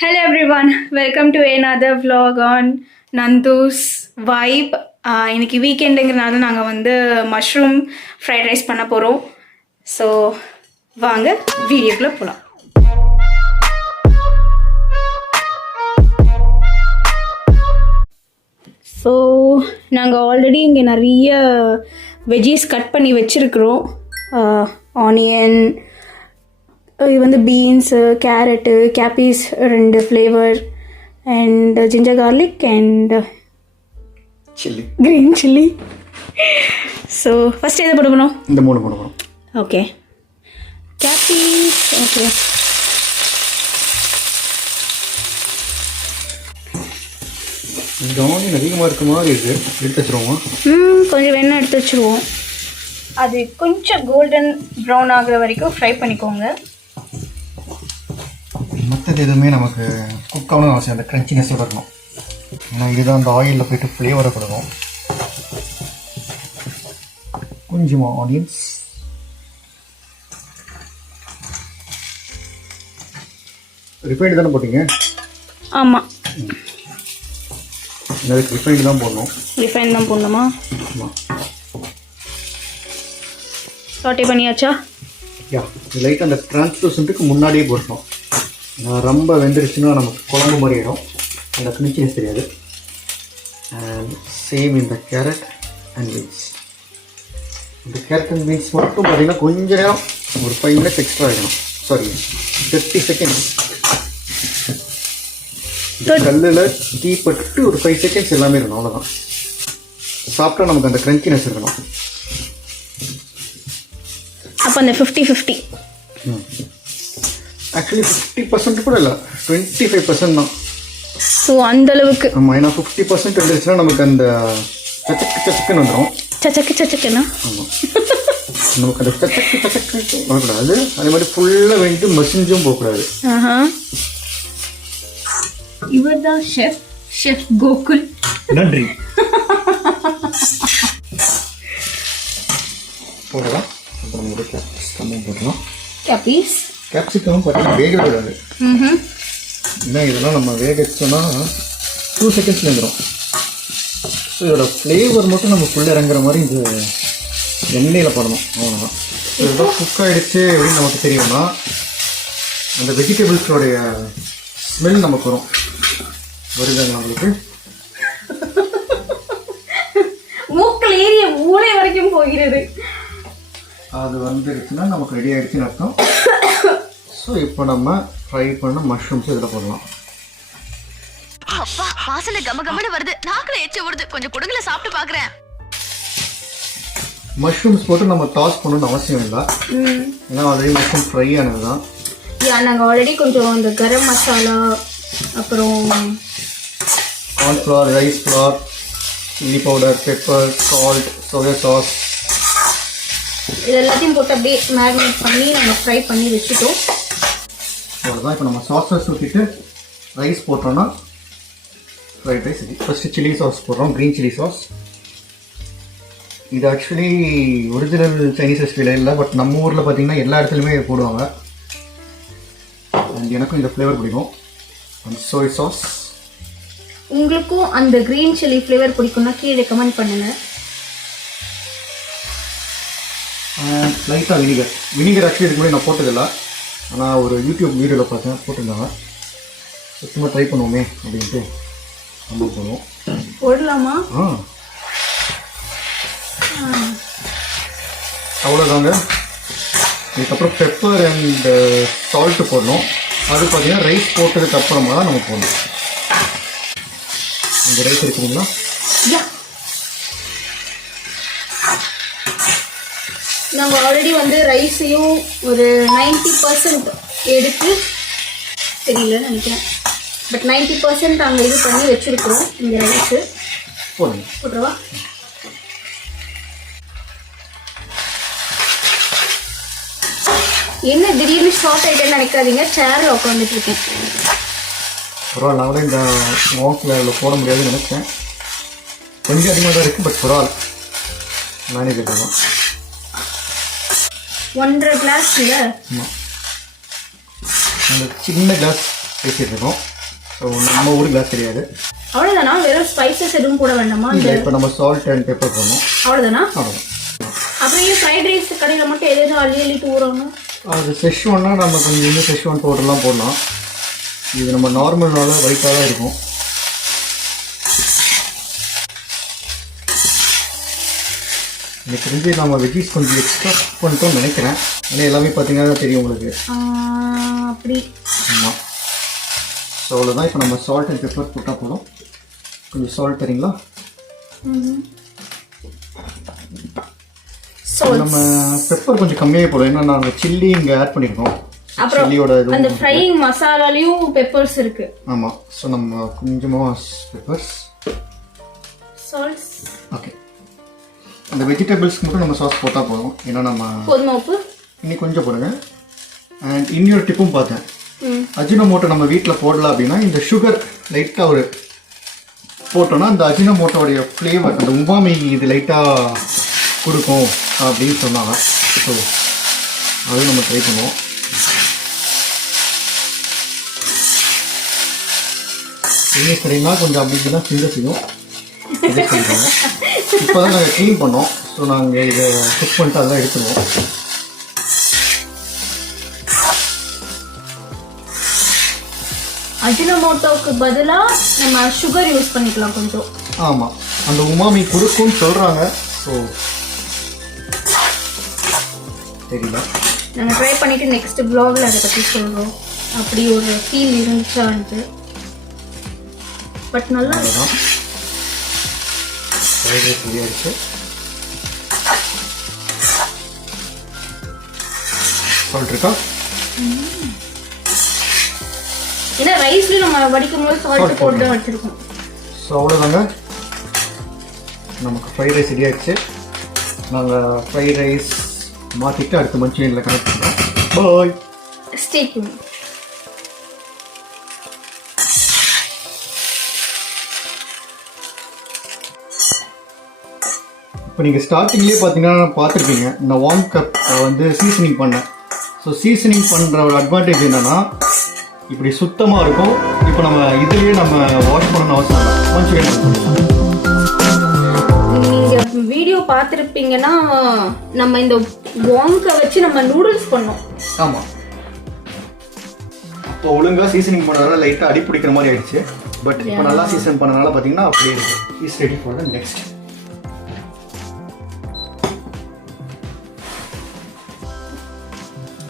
Hello everyone, welcome to another vlog on Nandu's Vibe. இன்னைக்கு வீக்கெண்டுங்கிறனால நாங்கள் வந்து மஷ்ரூம் ஃப்ரைட் ரைஸ் பண்ண போகிறோம். ஸோ வாங்க வீடியோக்குள்ளே போகலாம். ஸோ நாங்கள் ஆல்ரெடி இங்கே நிறைய வெஜ்ஜீஸ் கட் பண்ணி வச்சுருக்குறோம். ஆனியன், இது வந்து பீன்ஸு, கேரட்டு, கேப்பீஸ் 2 flavour and ginger garlic and chilli, green chilli. So first எதை போடணும்? இந்த 3 போடணும். ஓகே, கேப்பீஸ். ஓகே, இந்த ஆனியன் அதிகமாக இருக்க மாதிரி இருக்குது, எடுத்து வச்சுருவோமா? கொஞ்சம் வெண்ணெய் எடுத்து வச்சுருவோம். அது கொஞ்சம் கோல்டன் ப்ரௌன் ஆகுற வரைக்கும் ஃப்ரை பண்ணிக்கோங்க. மற்றது எதுவுமே நமக்கு குக் ஆகணும்னு அவசியம், அந்த க்ரன்ச்சினஸோடு இருக்கணும். ஏன்னா இதுதான் அந்த ஆயிலில் போய்ட்டு ஃப்ளேவரை கொடுக்கும். கொஞ்சமாக ஆனியன்ஸ், ரிஃபைண்டு தானே போட்டிங்க? ஆமாம், அதுக்கு ரிஃபைண்டு தான் போடணும். ரிஃபைன் தான் போடணுமா? ஆமாம். சாட்டே பண்ணியாச்சா? யா, லைட்டாக அந்த ட்ரான்ஸ்லூசன்ட்டுக்கு முன்னாடியே போடணும். ரொம்ப வெந்துருச்சுன்னா நமக்கு குழம்பு மாதிரி ஆகிடும், அந்த கிளிச்சினஸ் தெரியாது. அண்ட் சேம் இந்த கேரட் அண்ட் பீன்ஸ். இந்த கேரட் அண்ட் பீன்ஸ் மட்டும் பார்த்திங்கன்னா கொஞ்ச நேரம், ஒரு 5 மினிட்ஸ் எக்ஸ்ட்ரா ஆகிடும். Sorry, 30 seconds. கல்லில் தீப்பட்டு ஒரு 5 செகண்ட்ஸ் எல்லாமே இருக்கணும், அவ்வளோதான். சாப்பிட்டா நமக்கு அந்த க்ரன்ச்சினஸ் இருக்கணும். அப்போ அந்த 50-50 ஆக்சுவலி 50% கூட இல்லை, 25% தான். ஸோ அந்தளவுக்கு. ஆமாம், ஏன்னா 50% இருந்துச்சுன்னா நமக்கு அந்த சச்சக்குன்னு வந்துடும். சச்சக்குன்னா ஆமாம், நமக்கு அந்த சச்சக்கு வரக்கூடாது. அதே மாதிரி ஃபுல்லாக வேண்டிட்டு மசிஞ்சும் போகக்கூடாது. இவர் தான் ஷெஃப் கோகுல். நன்றி. போடலாம். அப்புறம் ஒரு கேப்சிகம் போடலாம். கேப்சிகம் பார்த்தீங்கன்னா வேக விடாது. ஏன்னா இதெல்லாம் நம்ம வேக வச்சோன்னா 2 செகண்ட்ஸில் வந்துடும். ஸோ இதோட ஃப்ளேவர் மட்டும் நம்ம ஃபுல்லாக இறங்குற மாதிரி இது எண்ணெயில் போடணும், அவ்வளோதான். இதெல்லாம் குக் ஆகிடுச்சு அப்படின்னு நமக்கு தெரியும்னா அந்த வெஜிடபிள்ஸோடைய ஸ்மெல் நமக்கு வரும். வருதுங்க நம்மளுக்கு? மூக்கில் ஏறிய மூளை வரைக்கும் போகிறது. அது வந்துடுச்சுன்னா நமக்கு ரெடி ஆகிடுச்சுன்னு அர்த்தம். ஸோ இப்போ நம்ம ஃப்ரை பண்ண மஷ்ரூம்ஸ் இதில் போடலாம். அப்பா, வாசனை கமகமன்னு வருது, நாக்குல எச்சி ஊறுது. கொஞ்சம் கொடுங்கல, சாப்பிட்டு பார்க்கறேன். மஷ்ரூம்ஸ் போட்டு நம்ம டாஸ் பண்ணணும்னு அவசியம் இல்லை, ஏன்னா ஆல்ரெடி மஷ்ரூம் ஃப்ரை ஆனது தான். நாங்கள் ஆல்ரெடி கொஞ்சம் இந்த கரம் மசாலா, அப்புறம் cornflour, rice flower, chilli powder, pepper, salt, soya sauce, இது எல்லாத்தையும் போட்டு அப்படியே மேரினேட் பண்ணி நம்ம ஃப்ரை பண்ணி வச்சுட்டோம். அவ்வளோதான். இப்போ நம்ம சாஸஸ் ஊற்றிட்டு ரைஸ் போட்டோன்னா fried rice. First chilli sauce போடுறோம், க்ரீன் சில்லி சாஸ். இது ஆக்சுவலி ஒரிஜினல் சைனீஸ் ரெசிபியில் இல்லை, பட் நம்ம ஊரில் பார்த்திங்கன்னா எல்லா இடத்துலையுமே போடுவாங்க. அண்ட் எனக்கும் இந்த ஃப்ளேவர் பிடிக்கும். And soy sauce. உங்களுக்கும் அந்த க்ரீன் சில்லி ஃப்ளேவர் பிடிக்கும்னா கீழே கமெண்ட் பண்ணுங்கள். லைட்டாக வினிகர் ஆக்சுவலி இதுக்கு முன்னாடி நான் போட்டதில்லை, ஆனால் ஒரு யூடியூப் வீடியோவில் பார்த்தேன், போட்டிருந்தாங்க. சுத்தமாக ட்ரை பண்ணுவோமே அப்படின்ட்டு நம்ம போடுவோம். போடலாமா? அவ்வளோதாங்க. இதுக்கப்புறம் பெப்பர் அண்ட் சால்ட்டு போடணும். அது பார்த்தீங்கன்னா ரைஸ் போட்டதுக்கப்புறமா தான் நம்ம போடணும். இந்த ரைஸ் இருக்குதுங்களா? நாங்கள் ஆல்ரெடி வந்து ரைஸையும் ஒரு 90% எடுத்து, தெரியலன்னு நினைக்கிறேன், பட் 90% அங்கே இது பண்ணி வச்சுருக்கிறோம். இந்த ரைஸு போட்டுருவா. என்ன திடீர்னு ஷார்ட் ஆகிட்டேன்னு நினைக்காதீங்க, சேரில் உட்காந்துட்டு இருக்கேன். பரவாயில்ல, நான் கூட இந்த வாக்கில் போட முடியாதுன்னு நினைச்சேன். கொஞ்சம் அதிகமாக தான் இருக்குது, பட் பரவாயில்ல, மேனேஜ் பண்ணலாம். 1.5 கிளாஸ் இல்லை, அந்த சின்ன கிளாஸ் பேசிகிட்டு இருக்கோம். ஸோ நம்ம ஊர் கிளாஸ் கிடையாது. அவ்வளோதானா? வெறும் ஸ்பைசஸ் எதுவும் போட வேண்டாமா? இல்லை, இப்போ நம்ம சால்ட் அண்ட் பெப்பர் போடணும். அவ்வளோதானா? அவ்வளோதான். அப்புறம் ஃப்ரைட் ரைஸ் கடையில் மட்டும் எது அள்ளி அள்ளி தூரணும்? அது செஷ்வான்னா நம்ம கொஞ்சம் இன்னும் செஷ்வான் பவுடர்லாம் போடலாம். இது நம்ம நார்மல்னால ஒயிட்டாக தான் இருக்கும். எனக்கு தெரிஞ்சு நம்ம வெஜ்ஜீஸ் கொஞ்சம் எக்ஸ்ட்ரா பண்ணிட்டோம்னு நினைக்கிறேன். ஆனால் எல்லாமே பார்த்தீங்கன்னா தெரியும் உங்களுக்கு. அப்படி. ஆமாம். ஸோ அவ்வளோதான். இப்போ நம்ம சால்ட் அண்ட் பெப்பர் போட்டால் போதும். கொஞ்சம் சால்ட் தரீங்களா? நம்ம பெப்பர் கொஞ்சம் கம்மியாக போடும். ஏன்னா நாங்கள் சில்லி இங்கே ஆட் பண்ணியிருக்கோம். அப்புறம் சில்லியோட அந்த ஃப்ரையிங் மசாலாலையும் பெப்பர்ஸ் இருக்கு. ஆமாம். ஸோ நம்ம கொஞ்சமாக பெப்பர்ஸ், சால்ட்ஸ். ஓகே. அந்த வெஜிடபிள்ஸ்க்கு மட்டும் நம்ம சாஸ் போட்டால் போதும். ஏன்னா நம்ம போதுமா உப்பு? இன்னும் கொஞ்சம் போடுங்க. அண்ட் இன்னொரு டிப்பும் பார்த்தேன். அஜினோமோட்டோ நம்ம வீட்டில் போடலாம் அப்படின்னா இந்த சுகர் லைட்டாக ஒரு போட்டோன்னா அந்த அஜினோமோட்டோடைய ஃப்ளேவர், அந்த உமாமி இது லைட்டாக கொடுக்கும் அப்படின்னு சொன்னாங்க. ஸோ அதுவும் நம்ம ட்ரை பண்ணுவோம். என்ன சரிங்களா? கொஞ்சம் அப்படி தான் சிந்த செய்யும். இதே சொல்லிடுவாங்க. இப்போ தான் நாங்கள் க்ளீன் பண்ணோம். ஸோ நாங்கள் இதை குக் பண்ணிட்டு அதெல்லாம் எடுத்துருவோம். அஜினோமோட்டோக்கு பதிலாக நம்ம சுகர் யூஸ் பண்ணிக்கலாம் கொஞ்சம். ஆமாம், அந்த உமாமி கொடுக்கும்னு சொல்கிறாங்க. ஸோ தெரியல, நாங்கள் ட்ரை பண்ணிவிட்டு நெக்ஸ்ட் வ்ளாகில் அதை பற்றி சொல்கிறோம். அப்படி ஒரு ஃபீல் இருந்துச்சான்ட்டு. பட் நல்லா தான் சரியாயிடுச்சு. சால்ட் இருக்கா? ஏன்னா ரைஸ்லேயும் நம்ம வடிக்கும் போது சால்ட் போட்டு தான் வச்சுருக்கோம். ஸோ அவ்வளோதாங்க, நமக்கு ஃப்ரைட் ரைஸ் ரெடியாகிடுச்சு. நாங்கள் ஃப்ரைட் ரைஸ் மாற்றிட்டு அடுத்த மஞ்சளில் கனெக்ட் பண்ணுறோம். பாய். Stay tune. இப்போ நீங்கள் ஸ்டார்டிங்லேயே பார்த்தீங்கன்னா பார்த்துருப்பீங்க, நான் 1 கப் வந்து சீசனிங் பண்ணேன். ஸோ சீசனிங் பண்ணுற ஒரு அட்வான்டேஜ் என்னென்னா இப்படி சுத்தமாக இருக்கும். இப்போ நம்ம இதுலேயே நம்ம வாஷ் பண்ணணும் அவசியம் இல்லை. மஞ்சள் நீங்கள் வீடியோ பார்த்துருப்பீங்கன்னா நம்ம இந்த வாங்கை வச்சு நம்ம நூடுல்ஸ் பண்ணோம். ஆமாம், இப்போ ஒழுங்காக சீசனிங் பண்ணதால லைட்டாக அடி பிடிக்கிற மாதிரி ஆயிடுச்சு. பட் இப்போ நல்லா சீசன் பண்ணனால பார்த்தீங்கன்னா அப்படியே இருக்கு. Is ready for the next.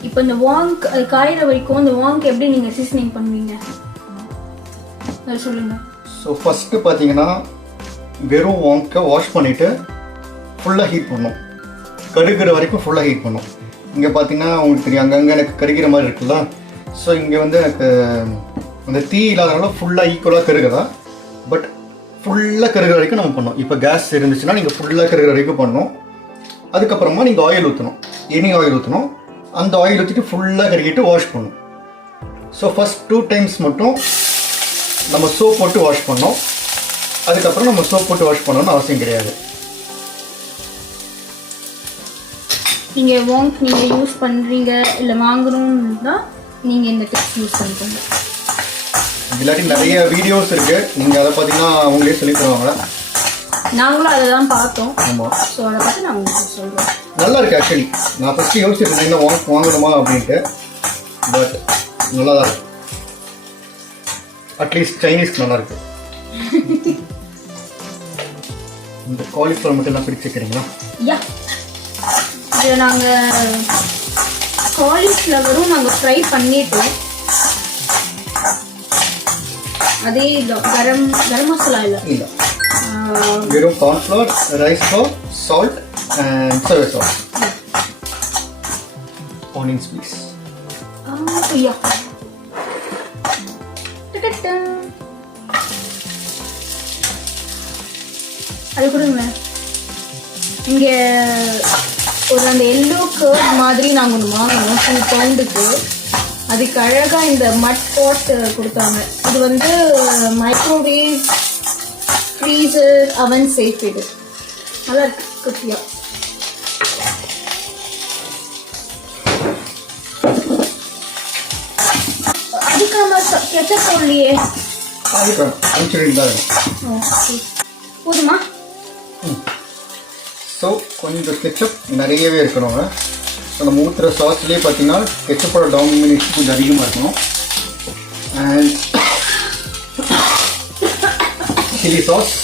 இப்போ இந்த வாங்க் அது காயிற வரைக்கும் இந்த வாங்க் எப்படி நீங்கள் சீசனிங் பண்ணுவீங்க அது சொல்லுங்கள். ஸோ ஃபஸ்ட்டு பார்த்தீங்கன்னா வெறும் வாங்கை வாஷ் பண்ணிவிட்டு ஃபுல்லாக ஹீட் பண்ணணும். கருகிற வரைக்கும் ஃபுல்லாக ஹீட் பண்ணணும். இங்கே பார்த்தீங்கன்னா உங்களுக்கு தெரியும், அங்கங்கே எனக்கு கருகிற மாதிரி இருக்குல்ல. ஸோ இங்கே வந்து எனக்கு அந்த தீ இல்லாதனால ஃபுல்லாக ஈக்குவலாக கருகுதா. பட் ஃபுல்லாக கருகிற வரைக்கும் நம்ம பண்ணணும். இப்போ கேஸ் இருந்துச்சுன்னா நீங்கள் ஃபுல்லாக கருகிற வரைக்கும் பண்ணணும். அதுக்கப்புறமா நீங்கள் ஆயில் ஊற்றணும், எனி ஆயில் ஊற்றணும். அந்த ஆயில் ஊற்றிட்டு ஃபுல்லாக கருகிட்டு வாஷ் பண்ணணும். ஸோ ஃபஸ்ட் 2 டைம்ஸ் மட்டும் நம்ம சோப் போட்டு வாஷ் பண்ணோம். அதுக்கப்புறம் நம்ம சோப் போட்டு வாஷ் பண்ணணும்னு அவசியம் கிடையாது. நீங்கள் வாங்க் நீங்கள் யூஸ் பண்ணுறீங்க இல்லை வாங்கணும்னு தான் நீங்கள் இந்த டிப்ஸ் யூஸ் பண்ணிக்கோங்க. இல்லாட்டி நிறைய வீடியோஸ் இருக்குது, நீங்கள் அதை பார்த்தீங்கன்னா அவங்களே சொல்லி தருவாங்க. நாங்களும் அதை தான் பார்த்தோம். ஆமாம், ஸோ அதை பற்றி நான் உங்களுக்கு சொல்கிறேன். நல்லா இருக்குது. ஆக்சுவலி நான் ஃபஸ்ட்டு யோசிச்சுட்டு இருந்தேன் வாங்கணுமா அப்படின்ட்டு. பட் நல்லா தான் இருக்கு. அட்லீஸ்ட் சைனீஸ்க்கு நல்லா இருக்கு. இந்த காலிஃப்ளவர் மட்டும் என்ன பிடிச்சி வைக்கிறீங்களா? யா, இது நாங்கள் காலிஃப்ளவரும் நாங்கள் ஃப்ரை பண்ணிட்டோம். அதே கரம் மசாலா இல்லை, வெறும் cornflour, rice flour, salt and soya sauce, onions please. Yeah, அது கொடுங்க. இங்கே ஒரு அந்த எல்லோ கர்ட் மாதிரி நாங்கள் ஒன்று வாங்கணும் 2 பவுண்டுக்கு. அதுக்கு அழகாக இந்த மட் பாட் கொடுத்தாங்க. இது வந்து மைக்ரோவேவ், ஃப்ரீசர், அவன் சேஃப். இது நல்லா இருக்கு குட்டியாக. அதுக்காக கெச்சப் போடலையே. இப்போ அனுப்பிச்சுட்டு தான் இருக்கும். ஓகே போதுமா? ஸோ கொஞ்சம் கெச்சப் நிறையவே இருக்கணுங்க. ஸோ நம்ம ஊற்றுற சாஸ்லேயே பார்த்தீங்கன்னா கெச்சப்போட டாமினேஷன் கொஞ்சம் அதிகமாக இருக்கணும். அண்ட் சில்லி சாஸ்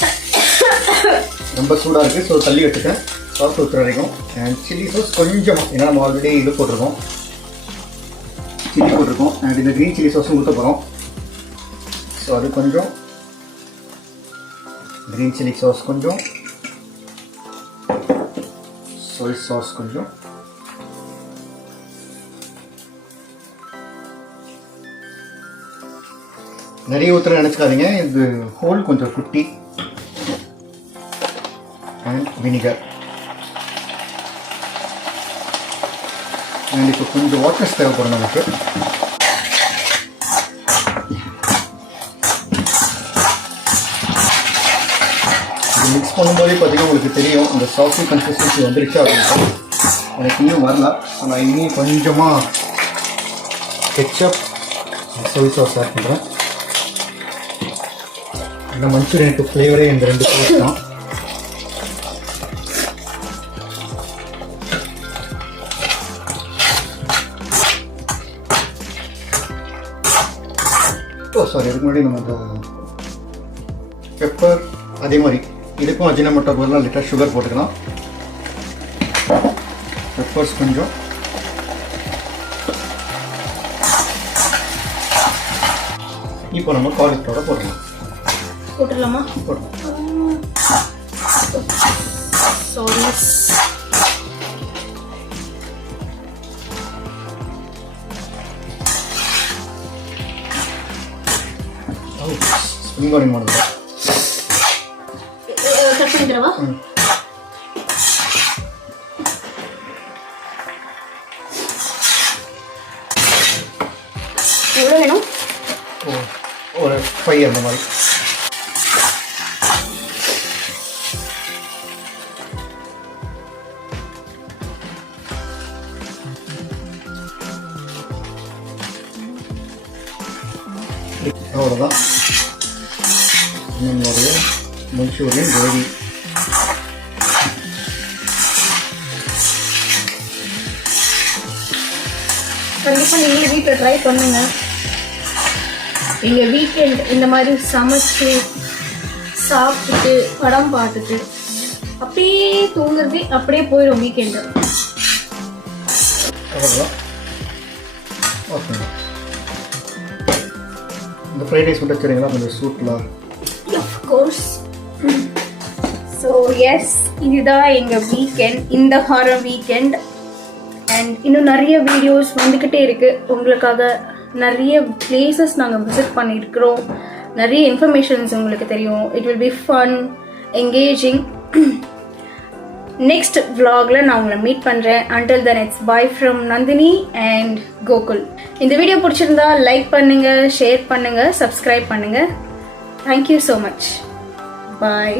ரொம்ப சூடாக இருக்குது, ஸோ தள்ளி வச்சுட்டேன் சாஸ் ஊற்றுற வரைக்கும். அண்ட் சில்லி சாஸ் கொஞ்சம், ஏன்னா நம்ம ஆல்ரெடி இது போட்டிருக்கோம், சில்லி போட்டிருக்கோம். அண்ட் இந்த க்ரீன் சில்லி சாஸும் ஊற்ற போகிறோம். ஸோ அது கொஞ்சம், க்ரீன் சில்லி சாஸ் கொஞ்சம், சோய் சாஸ் கொஞ்சம், நிறைய ஊற்றுற நினச்சிக்காதீங்க, இது ஹோல் கொஞ்சம் குட்டி. And vinegar. அண்ட் இப்போ கொஞ்சம் வாட்டர்ஸ் தேவைப்படும் நமக்கு. இது மிக்ஸ் பண்ணும்போதே பார்த்தீங்கன்னா உங்களுக்கு தெரியும் இந்த சாஸி கன்சிஸ்டன்சி வந்துருச்சு அப்படின்னு. எனக்கு இன்னும் வரல. நான் இன்னும் கொஞ்சமாக கெச்சப் சோய் சாஸ் ஆட் பண்ணுறேன். இந்த மஞ்சூரியனுக்கு ஃப்ளேவரே இந்த 2 சாஸ் தான். சாரி, இதுக்கு முன்னாடி நம்ம இந்த பெப்பர் அதே மாதிரி இதுக்கும் அஜினமோட்டோ பதிலாக லிட்டர் சுகர் போட்டுக்கலாம். பெப்பர்ஸ் கொஞ்சம், இப்போ நம்ம காலிஃப்ளவரை போடலாம். போட்டுடலாமா? போடலாம். சாஸ் ஸ்ப்ரிங் ஆனியன் பண்ணுறோம். கட் பண்ணிக்கிறவா? எவ்வளோ வேணும்? ஒரு 5 அந்த மாதிரி. அவ்வளோதான் நம்மளுடைய மஞ்சூரியன் ரெடி. கண்டிப்பாக நீங்களும் வீட்டில் ட்ரை பண்ணுங்க. எங்கள் வீக்கெண்ட் இந்த மாதிரி சமைச்சு சாப்பிட்டுட்டு படம் பார்த்துட்டு அப்படியே தூங்குறது அப்படியே போயிடும் வீக்கெண்டு. அவ்வளோதான். ஓகே, இந்த ஃப்ரைட் ரைஸ் விட்டு வச்சுருங்களா கொஞ்சம் சூட்லாம். ஆஃப்கோர்ஸ். ஸோ எஸ், இதுதான் எங்கள் வீக்கெண்ட், இந்த ஹாரர் வீக்கெண்ட். அண்ட் இன்னும் நிறைய வீடியோஸ் வந்துக்கிட்டே இருக்குது உங்களுக்காக. நிறைய பிளேசஸ் நாங்கள் விசிட் பண்ணியிருக்கிறோம், நிறைய இன்ஃபர்மேஷன்ஸ் உங்களுக்கு தெரியும். It will be fun, engaging. Next vlogல நான் உங்களை மீட் பண்ணுறேன். until then it's bye from Nandini and Gokul. இந்த வீடியோ பிடிச்சிருந்தா லைக் பண்ணுங்கள், ஷேர் பண்ணுங்கள், சப்ஸ்கிரைப் பண்ணுங்கள். Thank you so much. Bye.